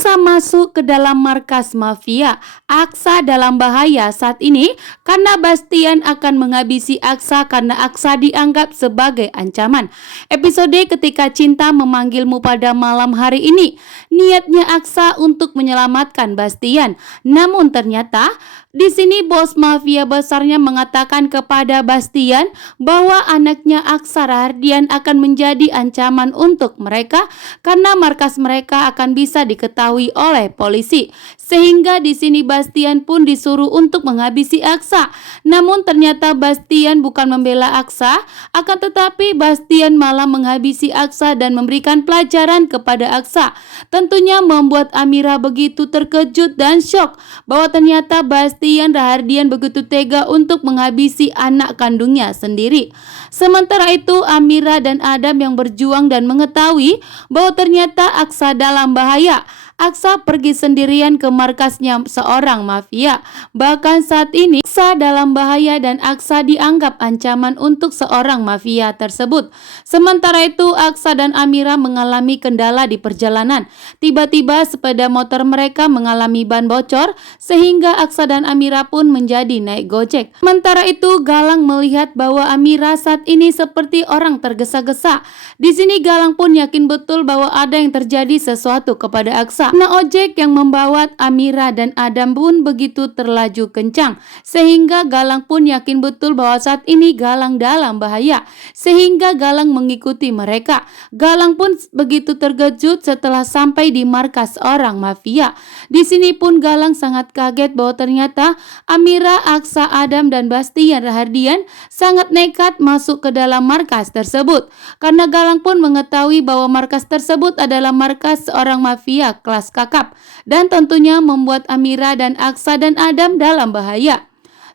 Aksa masuk ke dalam markas mafia. Aksa dalam bahaya saat ini karena Bastian akan menghabisi Aksa karena Aksa dianggap sebagai ancaman. Episode ketika cinta memanggilmu pada malam hari ini. Niatnya Aksa untuk menyelamatkan Bastian. Namun ternyata di sini bos mafia besarnya mengatakan kepada Bastian bahwa anaknya Aksa Rahardian akan menjadi ancaman untuk mereka karena markas mereka akan bisa diketahui oleh polisi. Sehingga di sini Bastian pun disuruh untuk menghabisi Aksa. Namun ternyata Bastian bukan membela Aksa, akan tetapi Bastian malah menghabisi Aksa dan memberikan pelajaran kepada Aksa. Tentunya membuat Amira begitu terkejut dan shock bahwa ternyata Bastian Rahardian begitu tega untuk menghabisi anak kandungnya sendiri. Sementara itu Amira dan Adam yang berjuang dan mengetahui bahwa ternyata Aksa dalam bahaya. Aksa pergi sendirian ke markasnya seorang mafia. Bahkan saat ini Aksa dalam bahaya dan Aksa dianggap ancaman untuk seorang mafia tersebut. Sementara itu Aksa dan Amira mengalami kendala di perjalanan. Tiba-tiba sepeda motor mereka mengalami ban bocor sehingga Aksa dan Amira pun menjadi naik gojek. Sementara itu Galang melihat bahwa Amira saat ini seperti orang tergesa-gesa. Di sini Galang pun yakin betul bahwa ada yang terjadi sesuatu kepada Aksa. Karena ojek yang membawa Amira dan Adam pun begitu terlaju kencang sehingga Galang pun yakin betul bahwa saat ini Galang dalam bahaya sehingga Galang mengikuti mereka. Galang pun begitu terkejut setelah sampai di markas orang mafia. Di sini pun Galang sangat kaget bahwa ternyata Amira, Aksa, Adam dan Bastian Rahardian sangat nekat masuk ke dalam markas tersebut. Karena Galang pun mengetahui bahwa markas tersebut adalah markas seorang mafia kelas kakap dan tentunya membuat Amira dan Aksa dan Adam dalam bahaya.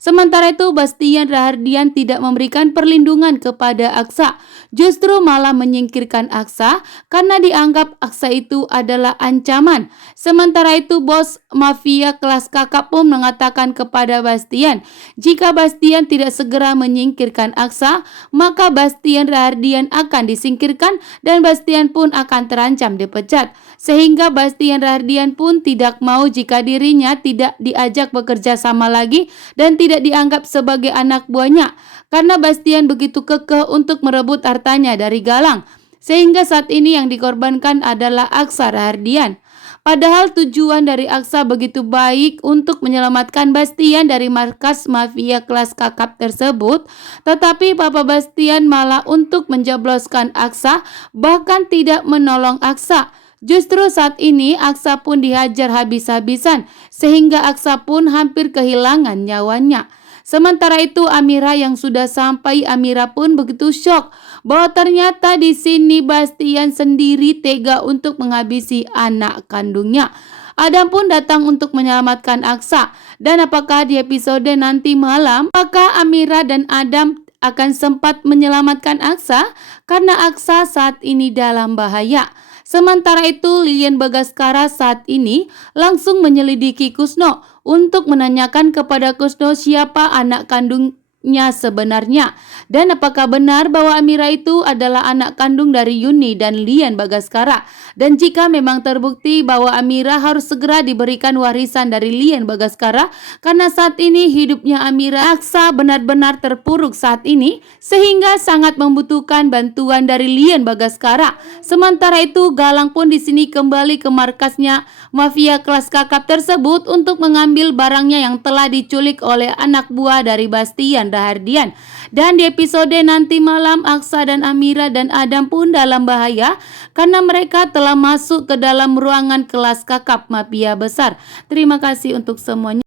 Sementara itu Bastian Rahardian tidak memberikan perlindungan kepada Aksa, justru malah menyingkirkan Aksa karena dianggap Aksa itu adalah ancaman. Sementara itu bos mafia kelas kakap pun mengatakan kepada Bastian, jika Bastian tidak segera menyingkirkan Aksa, maka Bastian Rahardian akan disingkirkan dan Bastian pun akan terancam dipecat. Sehingga Bastian Rahardian pun tidak mau jika dirinya tidak diajak bekerja sama lagi dan tidak dianggap sebagai anak buahnya karena Bastian begitu kekeh untuk merebut hartanya dari Galang sehingga saat ini yang dikorbankan adalah Aksa Rahardian. Padahal tujuan dari Aksa begitu baik untuk menyelamatkan Bastian dari markas mafia kelas kakap tersebut, tetapi Papa Bastian malah untuk menjebloskan Aksa, bahkan tidak menolong Aksa. Justru saat ini Aksa pun dihajar habis-habisan sehingga Aksa pun hampir kehilangan nyawanya. Sementara itu Amira yang sudah sampai, Amira pun begitu shock bahwa ternyata di sini Bastian sendiri tega untuk menghabisi anak kandungnya. Adam pun datang untuk menyelamatkan Aksa. Dan apakah di episode nanti malam, apakah Amira dan Adam akan sempat menyelamatkan Aksa? Karena Aksa saat ini dalam bahaya. Sementara itu Lilian Bagaskara saat ini langsung menyelidiki Kusno untuk menanyakan kepada Kusno siapa anak kandungnya sebenarnya dan apakah benar bahwa Amira itu adalah anak kandung dari Yuni dan Lilian Bagaskara. Dan jika memang terbukti bahwa Amira harus segera diberikan warisan dari Lilian Bagaskara karena saat ini hidupnya Amira Aksa benar-benar terpuruk saat ini sehingga sangat membutuhkan bantuan dari Lilian Bagaskara. Sementara itu Galang pun di sini kembali ke markasnya mafia kelas kakap tersebut untuk mengambil barangnya yang telah diculik oleh anak buah dari Bastian Rahardian. Dan di episode nanti malam Aksa dan Amira dan Adam pun dalam bahaya karena mereka telah masuk ke dalam ruangan kelas kakap mafia besar. Terima kasih untuk semuanya.